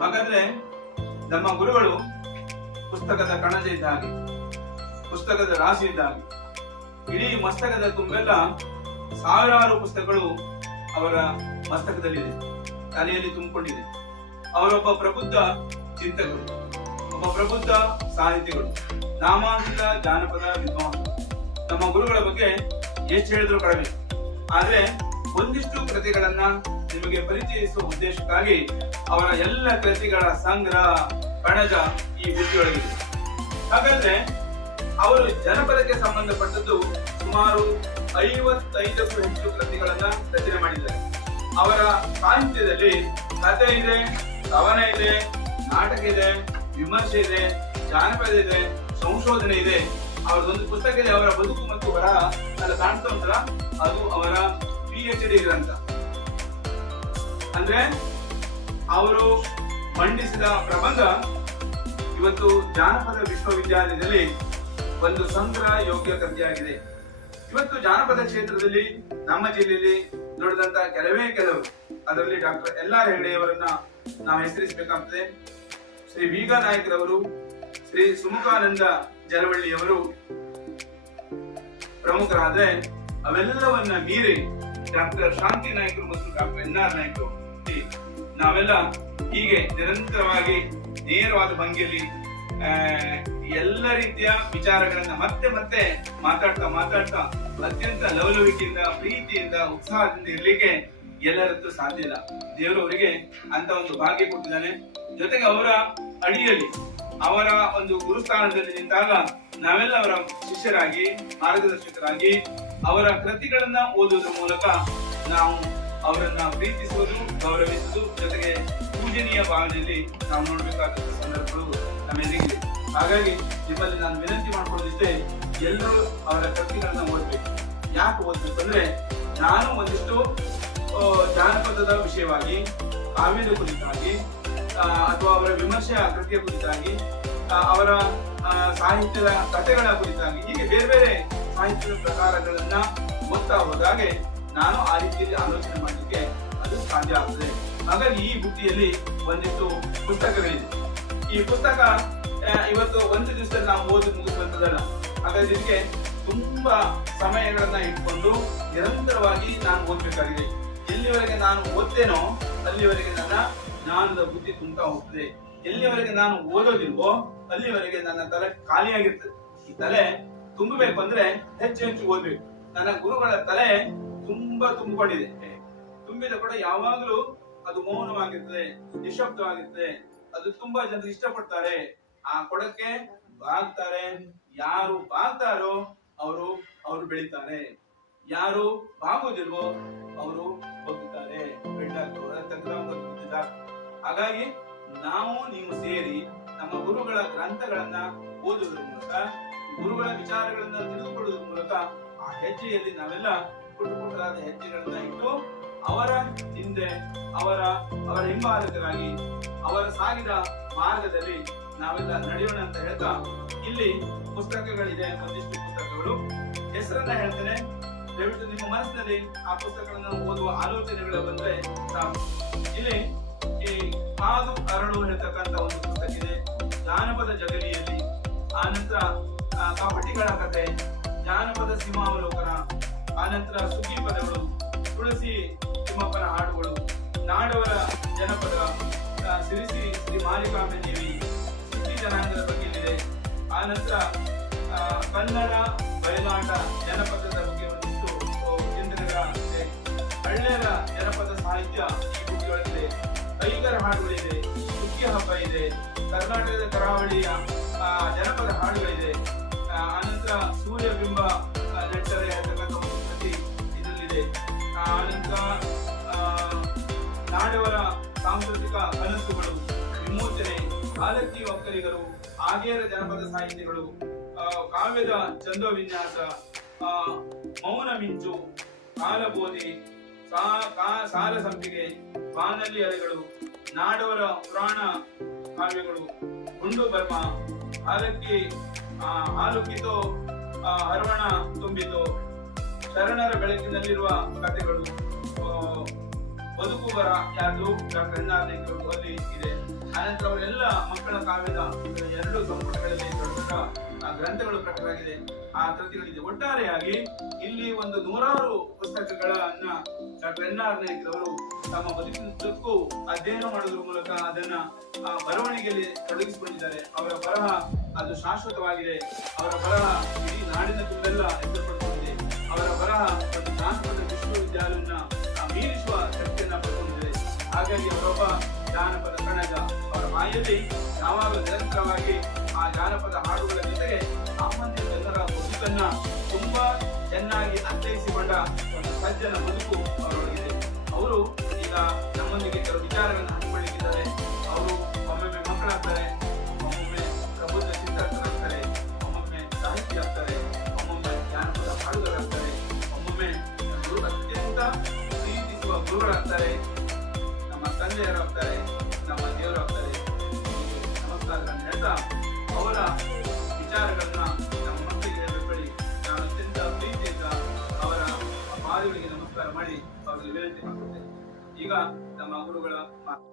ಹಾಗಾದ್ರೆ ನಮ್ಮ ಗುರುಗಳು ಪುಸ್ತಕದ ಕಣಜ ಇದ್ದ ಪುಸ್ತಕದ ರಾಶಿ ಇದ್ದ ಇಡೀ ಮಸ್ತಕದ ತುಂಬೆಲ್ಲ ಸಾವಿರಾರು ಪುಸ್ತಕಗಳು ಅವರ ಮಸ್ತಕದಲ್ಲಿದೆ, ತಲೆಯಲ್ಲಿ ತುಂಬಿಕೊಂಡಿದೆ. ಅವರೊಬ್ಬ ಪ್ರಬುದ್ಧ ಚಿಂತಕರು, ಒಬ್ಬ ಪ್ರಬುದ್ಧ ಸಾಹಿತಿಗಳು, ನಾಮಾಂಕಿತ ಜಾನಪದ ವಿದ್ವಾಂಸರು. ನಮ್ಮ ಗುರುಗಳ ಬಗ್ಗೆ ಎಷ್ಟು ಹೇಳಿದ್ರು ಕಡಿಮೆ. ಆದ್ರೆ ಒಂದಿಷ್ಟು ಕೃತಿಗಳನ್ನ ನಿಮಗೆ ಪರಿಚಯಿಸುವ ಉದ್ದೇಶಕ್ಕಾಗಿ ಅವರ ಎಲ್ಲ ಕೃತಿಗಳ ಸಂಗ್ರಹ ಕಣಜ ಈ ಬುದ್ಧಿಯೊಳಗಿದೆ ಹಾಗಾದ್ರೆ ಅವರು ಜನಪದಕ್ಕೆ ಸಂಬಂಧಪಟ್ಟದ್ದು ಸುಮಾರು ಐವತ್ತೈದಕ್ಕೂ ಹೆಚ್ಚು ಕೃತಿಗಳನ್ನ ರಚನೆ ಮಾಡಿದ್ದಾರೆ. ಅವರ ಸಾಹಿತ್ಯದಲ್ಲಿ ಕಥೆ ಇದೆ, ಕವನ ಇದೆ, ನಾಟಕ ಇದೆ, ವಿಮರ್ಶೆ ಇದೆ, ಜಾನಪದ ಇದೆ, ಸಂಶೋಧನೆ ಇದೆ. ಅವರದೊಂದು ಪುಸ್ತಕ ಇದೆ, ಅವರ ಬದುಕು ಮತ್ತು ಬರಹ ಅಲ್ಲ ಕಾಣ್ತಾ ಅದು ಅವರ ಡಿ ಗ್ರಂಥ ಅಂದ್ರೆ, ಅವರು ಮಂಡಿಸಿದ ಪ್ರಬಂಧ ಇವತ್ತು ಜಾನಪದ ವಿಶ್ವವಿದ್ಯಾಲಯದಲ್ಲಿ ಒಂದು ಸಂಗ್ರಹ ಯೋಗ್ಯ ಕೃತಿಯಾಗಿದೆ. ಇವತ್ತು ಜಾನಪದ ಕ್ಷೇತ್ರದಲ್ಲಿ ನಮ್ಮ ಜಿಲ್ಲೆಯಲ್ಲಿ ನೋಡಿದಂತ ಕೆಲವೇ ಕೆಲವರು, ಅದರಲ್ಲಿ ಡಾಕ್ಟರ್ ಎಲ್ ಆರ್ ಹೆಗಡೆಯವರನ್ನ ನಾವು ಹೆಸರಿಸಬೇಕಾಗ್ತದೆ. ಶ್ರೀ ಬೀಗ ನಾಯಕರವರು, ಶ್ರೀ ಸುಮುಖಾನಂದ ಜಲವಳ್ಳಿಯವರು ಪ್ರಮುಖರಾದ್ರೆ, ಅವೆಲ್ಲವನ್ನ ಮೀರಿ ಡಾಕ್ಟರ್ ಶಾಂತಿ ನಾಯ್ಕರು ಮತ್ತು ಡಾಕ್ಟರ್ ಎನ್ ಆರ್ ನಾಯ್ಕರು ನಾವೆಲ್ಲ ಹೀಗೆ ನಿರಂತರವಾಗಿ ನೇರವಾದ ಭಂಗಿಯಲ್ಲಿ ಎಲ್ಲ ರೀತಿಯ ವಿಚಾರಗಳನ್ನ ಮತ್ತೆ ಮತ್ತೆ ಮಾತಾಡ್ತಾ ಮಾತಾಡ್ತಾ ಅತ್ಯಂತ ಲವಲವಿಕೆಯಿಂದ, ಪ್ರೀತಿಯಿಂದ, ಉತ್ಸಾಹದಿಂದ ಇರ್ಲಿಕ್ಕೆ ಎಲ್ಲರದ್ದು ಸಾಧ್ಯ ಇಲ್ಲ. ದೇವರು ಅವರಿಗೆ ಅಂತ ಒಂದು ಭಾಗ್ಯ ಕೊಟ್ಟಿದ್ದಾನೆ. ಜೊತೆಗೆ ಅವರ ಅಡಿಯಲ್ಲಿ, ಅವರ ಒಂದು ಗುರುಸ್ಥಾನದಲ್ಲಿ ನಿಂತಾಗ ನಾವೆಲ್ಲ ಅವರ ಶಿಷ್ಯರಾಗಿ, ಮಾರ್ಗದರ್ಶಕರಾಗಿ ಅವರ ಕೃತಿಗಳನ್ನ ಓದುವುದರ ಮೂಲಕ ನಾವು ಅವರನ್ನ ಪ್ರೀತಿಸುವುದು, ಗೌರವಿಸುವುದು, ಜೊತೆಗೆ ಪೂಜನೀಯ ಭಾವನೆಯಲ್ಲಿ ನಾವು ನೋಡಬೇಕಾದ ಸಂದರ್ಭಗಳು ನಮ್ಮೆಲ್ಲಿಗೆ ಹಾಗಾಗಿ ನಿಮ್ಮಲ್ಲಿ ನಾನು ವಿನಂತಿ ಮಾಡ್ಕೊಳ್ಳೋದಿಷ್ಟೇ, ಎಲ್ಲರೂ ಅವರ ಕೃತಿಗಳನ್ನ ಓದಬೇಕು. ಯಾಕೆ ಓದ್ಬೇಕು ನಾನು ಒಂದಿಷ್ಟು ಜಾನಪದದ ವಿಷಯವಾಗಿ, ಕಾವ್ಯದ ಕುರಿತಾಗಿ ಅಥವಾ ಅವರ ವಿಮರ್ಶೆ ಕೃತಿಯ ಕುರಿತಾಗಿ ಅವರ ಸಾಹಿತ್ಯದ ಕಥೆಗಳ ಕುರಿತಾಗಿ, ಹೀಗೆ ಬೇರೆ ಬೇರೆ ಸಾಹಿತ್ಯದ ಪ್ರಕಾರಗಳನ್ನ ಓದ್ತಾ ಹೋದಾಗೆ ನಾನು ಆ ರೀತಿಯಲ್ಲಿ ಆಲೋಚನೆ ಮಾಡಲಿಕ್ಕೆ ಅದು ಸಾಧ್ಯ ಆಗ್ತದೆ. ಹಾಗಾಗಿ ಈ ಬುದ್ಧಿಯಲ್ಲಿ ಒಂದಿಷ್ಟು ಪುಸ್ತಕಗಳಿದೆ. ಈ ಪುಸ್ತಕ ಇವತ್ತು ಒಂದು ದಿವಸದಲ್ಲಿ ನಾವು ಓದಿ ಮುಗಿಸುವಂತದಲ್ಲ ಹಾಗಾಗಿ ಇದಕ್ಕೆ ತುಂಬಾ ಸಮಯಗಳನ್ನ ಇಟ್ಕೊಂಡು ನಿರಂತರವಾಗಿ ನಾನು ಓದ್ಬೇಕಾಗಿದೆ. ಎಲ್ಲಿವರೆಗೆ ನಾನು ಓದ್ತೇನೋ ಅಲ್ಲಿವರೆಗೆ ನನ್ನ ಜ್ಞಾನದ ಬುದ್ಧಿ ತುಂಬ್ತಾ ಹೋಗ್ತದೆ. ಎಲ್ಲಿವರೆಗೆ ನಾನು ಓದೋದಿಲ್ವೋ ಅಲ್ಲಿವರೆಗೆ ನನ್ನ ತಲೆ ಖಾಲಿಯಾಗಿರ್ತದೆ. ಈ ತಲೆ ತುಂಬಬೇಕು ಅಂದ್ರೆ ಹೆಚ್ಚು ಹೆಚ್ಚು ಓದ್ಬೇಕು. ನನ್ನ ಗುರುಗಳ ತಲೆ ತುಂಬಾ ತುಂಬಿಕೊಂಡಿದೆ. ತುಂಬಿದ ಕೂಡ ಯಾವಾಗಲೂ ಅದು ಮೌನವಾಗಿರ್ತದೆ ನಿಶಬ್ದವಾಗಿರ್ತದೆ ಅದು ತುಂಬಾ ಜನರು ಇಷ್ಟಪಡ್ತಾರೆ. ಆ ಕೊಡಕ್ಕೆ ಬಾಗ್ತಾರೆ. ಯಾರು ಬಾಗ್ತಾರೋ ಅವರು ಅವರು ಬೆಳಿತಾರೆ. ಯಾರು ಬಾಗೋದಿಲ್ವೋ ಅವರು ಹೋಗುತ್ತಾರೆ ಹಾಗಾಗಿ ನಾವು ನೀವು ಸೇರಿ ನಮ್ಮ ಗುರುಗಳ ಗ್ರಂಥಗಳನ್ನ ಓದುವುದರ ಮೂಲಕ, ಗುರುಗಳ ವಿಚಾರಗಳನ್ನ ತಿಳಿದುಕೊಳ್ಳುವುದರ ಮೂಲಕ ಆ ಹೆಜ್ಜೆಯಲ್ಲಿ ನಾವೆಲ್ಲ ಪುಟ್ಟ ಪುಟ್ಟದಾದ ಹೆಜ್ಜೆಗಳನ್ನ ಇಟ್ಟು ಅವರ ಹಿಂದೆ, ಅವರ ಅವರ ಹಿಂಬಾಲಕರಾಗಿ, ಅವರ ಸಾಗಿದ ಮಾರ್ಗದಲ್ಲಿ ನಾವೆಲ್ಲ ನಡೆಯೋಣ ಅಂತ ಹೇಳ್ತಾ ಇಲ್ಲಿ ಪುಸ್ತಕಗಳಿದೆ ಒಂದಿಷ್ಟು ಪುಸ್ತಕಗಳು. ಹೆಸರನ್ನ ಹೇಳ್ತೇನೆ. ದಯವಿಟ್ಟು ನಿಮ್ಮ ಮನಸ್ಸಿನಲ್ಲಿ ಆ ಪುಸ್ತಕಗಳನ್ನು ಓದುವ ಆಲೋಚನೆಗಳು ಬಂದ್ರೆ ಇಲ್ಲಿ ಈ ಕಾದು ಅರಳು ಹೇಳ್ತಕ್ಕಂತ ಒಂದು ಪುಸ್ತಕ ಇದೆ ಜಾನಪದ ಜಗಲಿಯಲ್ಲಿ. ಆ, ಕಪಟಿಗಳ ಕಥೆ. ಜಾನಪದ ಸಿಂಹಾವಲೋಕನ. ಆನಂತರ ಸುಗಿ ಪದಗಳು ತುಳಸಿ ತಿಮ್ಮಪ್ಪನ ಹಾಡುಗಳು. ನಾಡವರ ಜನಪದ ಸಿರಿಸಿ ಶ್ರೀ ಮಾರಿಕಾಂಬೆ ದೇವಿ. ಸುದ್ದಿ ಜನಾಂಗದ ಬಗ್ಗೆ ಇದೆ ಆನಂತರ ಕನ್ನಡ ಬಯಲಾಟ ಜನಪದದ ಬಗ್ಗೆ ಒಂದಿಷ್ಟು ಚಿಂತನೆಗಳ ಹಳ್ಳಿಯರ ಜನಪದ ಸಾಹಿತ್ಯ ಈ ಕೈಗರ ಹಾಡುಗಳಿದೆ ಸುಗ್ಗಿ ಹಬ್ಬ ಇದೆ ಕರ್ನಾಟಕದ ಕರಾವಳಿಯ ಜನಪದ ಹಾಡುಗಳಿದೆ. ಆ, ಆನಂತರ ಸೂರ್ಯಬಿಂಬ ನೆಟ್ಟರೆ ಅಂತಕ್ಕಂಥ ಒಂದು ಕೃತಿ ಇದರಲ್ಲಿದೆ. ಆ, ಆನಂತರ ನಾಡವರ ಸಾಂಸ್ಕೃತಿಕ ಕನಸುಗಳು ವಿಮೋಚನೆ ಆಲಕ್ಕಿ ಒಕ್ಕಲಿಗರು ಆಗೇರ ಜನಪದ ಸಾಹಿತ್ಯಗಳು ಕಾವ್ಯದ ಚಂದೋವಿನ್ಯಾಸ ಆ, ಮೌನ ಮಿಂಚು ಕಾಲಬೋಧಿ ಸಾಲ ಸಂಪಿಗೆ ಬಾನಲ್ಲಿ ಅಲೆಗಳು ನಾಡವರ ಪುರಾಣ ಕಾವ್ಯಗಳು ಗುಂಡು ಬರ್ಮ ಹಾಲಕ್ಕಿ ಆ, ಅರವಣ ತುಂಬಿತು ಶರಣರ ಬೆಳಕಿನಲ್ಲಿರುವ ಕಥೆಗಳು ಬದುಕು ಬರ ನಾಯ್ಕರು ಅಲ್ಲಿ ಇದೆ. ಆನಂತರ ಅವರೆಲ್ಲ ಮಕ್ಕಳ ಕಾವ್ಯದ ಎರಡು ಸಂಪುಟಗಳಲ್ಲಿ ದೊಡ್ಡ ಗ್ರಂಥಗಳು ಪ್ರಕಟವಾಗಿದೆ. ಆ ಕೃತಿಗಳಿದೆ ಒಟ್ಟಾರೆಯಾಗಿ ಇಲ್ಲಿ ಒಂದು ನೂರಾರು ಪುಸ್ತಕಗಳನ್ನ ಡಾಕ್ಟರ್ ಎನ್ ಆರ್ ನಾಯ್ಕರವರು ತಮ್ಮ ಬದುಕಿನದ್ದಕ್ಕೂ ಅಧ್ಯಯನ ಮಾಡೋದ್ರ ಮೂಲಕ ಅದನ್ನ ಆ, ಬರವಣಿಗೆಯಲ್ಲಿ ತೊಡಗಿಸಿಕೊಂಡಿದ್ದಾರೆ. ಅವರ ಬರಹ ಅದು ಶಾಶ್ವತವಾಗಿದೆ. ಅವರ ಬರಹ ಇಡೀ ನಾಡಿನ ತುಂಬೆಲ್ಲ ಹೆಸರುಪಡಿಸಿಕೊಂಡಿದೆ ಅವರ ಬರಹ ಒಂದು ಜಾನಪದ ವಿಶ್ವವಿದ್ಯಾಲಯವನ್ನ ಮೀರಿಸುವ ಶಕ್ತಿಯನ್ನ ಪಡ್ಕೊಂಡಿದೆ. ಹಾಗಾಗಿ ಅವರೊಬ್ಬ ಜಾನಪದ ಅವರ ಬಾಯಲ್ಲಿ ಯಾವಾಗಲೂ ನಿರಂತರವಾಗಿ ಆ ಜಾನಪದ ಹಾಡುಗಳ ಜೊತೆಗೆ ಸಾಮಾನ್ಯ ಜನರ ಬದುಕನ್ನ ತುಂಬಾ ಚೆನ್ನಾಗಿ ಅರ್ಥೈಸಿಕೊಂಡ ಒಂದು ಸಜ್ಜನ ಬದುಕು ಅವರೊಳಗಿದೆ. ಅವರು ಈಗ ನಮ್ಮೊಂದಿಗೆ ಕೆಲವು ವಿಚಾರಗಳನ್ನು ಹಂಚಿಕೊಳ್ಳಿಕ್ಕಿದ್ದಾರೆ ಅವರು ಒಮ್ಮೊಮ್ಮೆ ಮಕ್ಕಳಾಗ್ತಾರೆ, ಒಮ್ಮೊಮ್ಮೆ ಪ್ರಬುದ್ಧ ಚಿಂತಕರಾಗ್ತಾರೆ ಒಮ್ಮೊಮ್ಮೆ ಸಾಹಿತ್ಯ ಆಗ್ತಾರೆ ಒಮ್ಮೊಮ್ಮೆ ಜಾನಪದ ಹಾಡುಗಳಾಗ್ತಾರೆ ಒಮ್ಮೊಮ್ಮೆ ಗುರು ಅತ್ಯಂತ ಪ್ರೀತಿಸುವ ಗುರುಗಳಾಗ್ತಾರೆ. ನಮ್ಮ ತಂದೆಯರಾಗ್ತಾರೆ, ನಮ್ಮ ದೇವರಾಗ್ತಾರೆ. ಹೀಗೆ ಹೇಳ್ತಾ ಅವರ ವಿಚಾರಗಳನ್ನ ನಮ್ಮ ಮಕ್ಕಳಿಗೆ ಹೇಳಿ ನಾನು ಅತ್ಯಂತ ಪ್ರೀತಿಯಿಂದ ಅವರ ಪಾದಗಳಿಗೆ ನಮಸ್ಕಾರ ಮಾಡಿ ಅವರಿಗೆ ವಿನಂತಿ ಮಾಡುತ್ತೇನೆ ಈಗ ನಮ್ಮ ಗುರುಗಳ ಮಾತು.